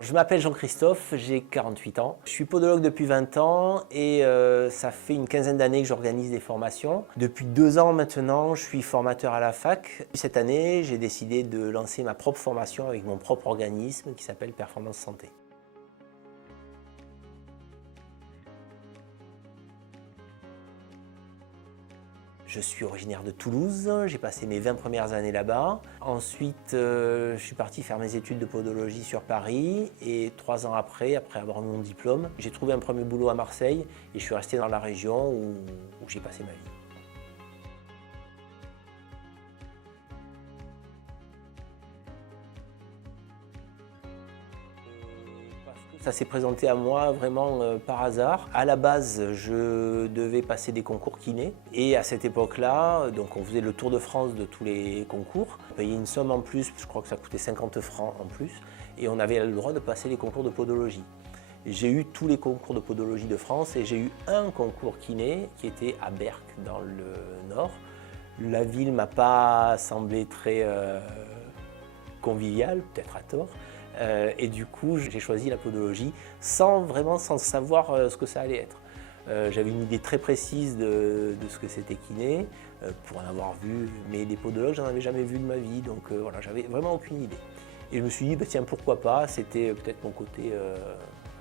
Je m'appelle Jean-Christophe, j'ai 48 ans. Je suis podologue depuis 20 ans et ça fait une quinzaine d'années que j'organise des formations. Depuis 2 ans maintenant, je suis formateur à la fac. Cette année, j'ai décidé de lancer ma propre formation avec mon propre organisme qui s'appelle Performance Santé. Je suis originaire de Toulouse, j'ai passé mes 20 premières années là-bas. Ensuite, je suis parti faire mes études de podologie sur Paris et 3 ans après avoir eu mon diplôme, j'ai trouvé un premier boulot à Marseille et je suis resté dans la région où j'ai passé ma vie. Ça s'est présenté à moi vraiment par hasard. À la base, je devais passer des concours kiné et à cette époque-là, donc on faisait le tour de France de tous les concours. On payait une somme en plus, je crois que ça coûtait 50 francs en plus, et on avait le droit de passer les concours de podologie. J'ai eu tous les concours de podologie de France et j'ai eu un concours kiné qui était à Berck dans le Nord. La ville m'a pas semblé très conviviale, peut-être à tort. Et du coup, j'ai choisi la podologie sans savoir ce que ça allait être. J'avais une idée très précise de ce que c'était kiné, pour en avoir vu, mais des podologues, j'en avais jamais vu de ma vie, donc voilà, j'avais vraiment aucune idée. Et je me suis dit, bah, tiens, pourquoi pas, c'était peut-être mon côté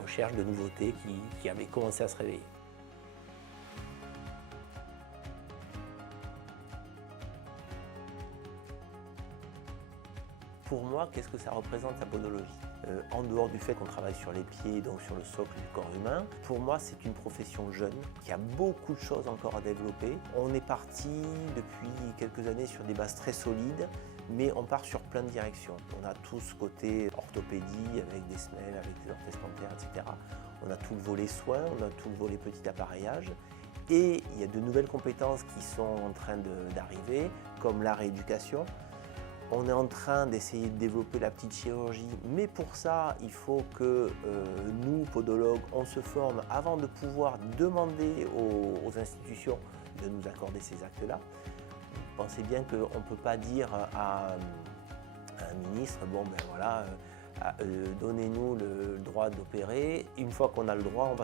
recherche de nouveautés qui avait commencé à se réveiller. Pour moi, qu'est-ce que ça représente la podologie? En dehors du fait qu'on travaille sur les pieds, donc sur le socle du corps humain, pour moi c'est une profession jeune qui a beaucoup de choses encore à développer. On est parti depuis quelques années sur des bases très solides, mais on part sur plein de directions. On a tout ce côté orthopédie avec des semelles, avec des orthèses plantaires, etc. On a tout le volet soins, on a tout le volet petit appareillage. Et il y a de nouvelles compétences qui sont en train d'arriver, comme la rééducation. On est en train d'essayer de développer la petite chirurgie, mais pour ça, il faut que nous, podologues, on se forme avant de pouvoir demander aux institutions de nous accorder ces actes-là. Pensez bien qu'on ne peut pas dire à un ministre, bon ben voilà, donnez-nous le droit d'opérer. Une fois qu'on a le droit, on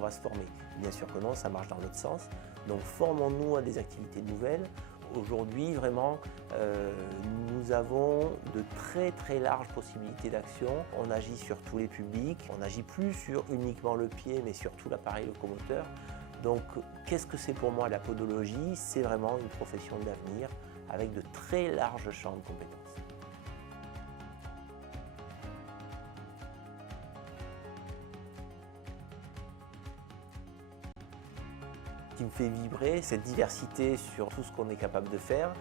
va se former. Bien sûr que non, ça marche dans l'autre sens. Donc formons-nous à des activités nouvelles. Aujourd'hui, vraiment, nous avons de très très larges possibilités d'action. On agit sur tous les publics, on n'agit plus sur uniquement le pied, mais sur tout l'appareil locomoteur. Donc, qu'est-ce que c'est pour moi la podologie? C'est vraiment une profession d'avenir avec de très larges champs de compétences. Ce qui me fait vibrer, cette diversité sur tout ce qu'on est capable de faire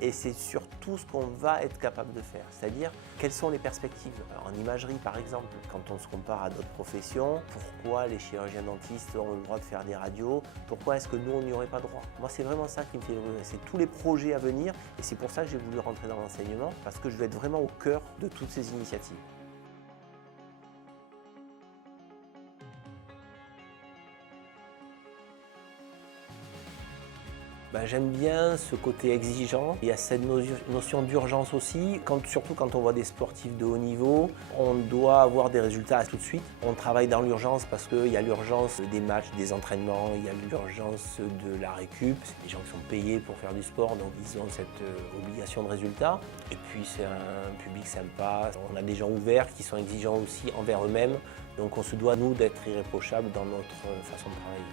et c'est sur tout ce qu'on va être capable de faire. C'est-à-dire, quelles sont les perspectives? En imagerie, par exemple, quand on se compare à d'autres professions, pourquoi les chirurgiens dentistes ont le droit de faire des radios? Pourquoi est-ce que nous, on n'y aurait pas droit? Moi, c'est vraiment ça qui me fait vibrer. C'est tous les projets à venir et c'est pour ça que j'ai voulu rentrer dans l'enseignement, parce que je veux être vraiment au cœur de toutes ces initiatives. J'aime bien ce côté exigeant. Il y a cette notion d'urgence aussi, surtout quand on voit des sportifs de haut niveau. On doit avoir des résultats tout de suite. On travaille dans l'urgence parce qu'il y a l'urgence des matchs, des entraînements, il y a l'urgence de la récup. C'est des gens qui sont payés pour faire du sport, donc ils ont cette obligation de résultat. Et puis c'est un public sympa. On a des gens ouverts qui sont exigeants aussi envers eux-mêmes. Donc on se doit, nous, d'être irréprochables dans notre façon de travailler.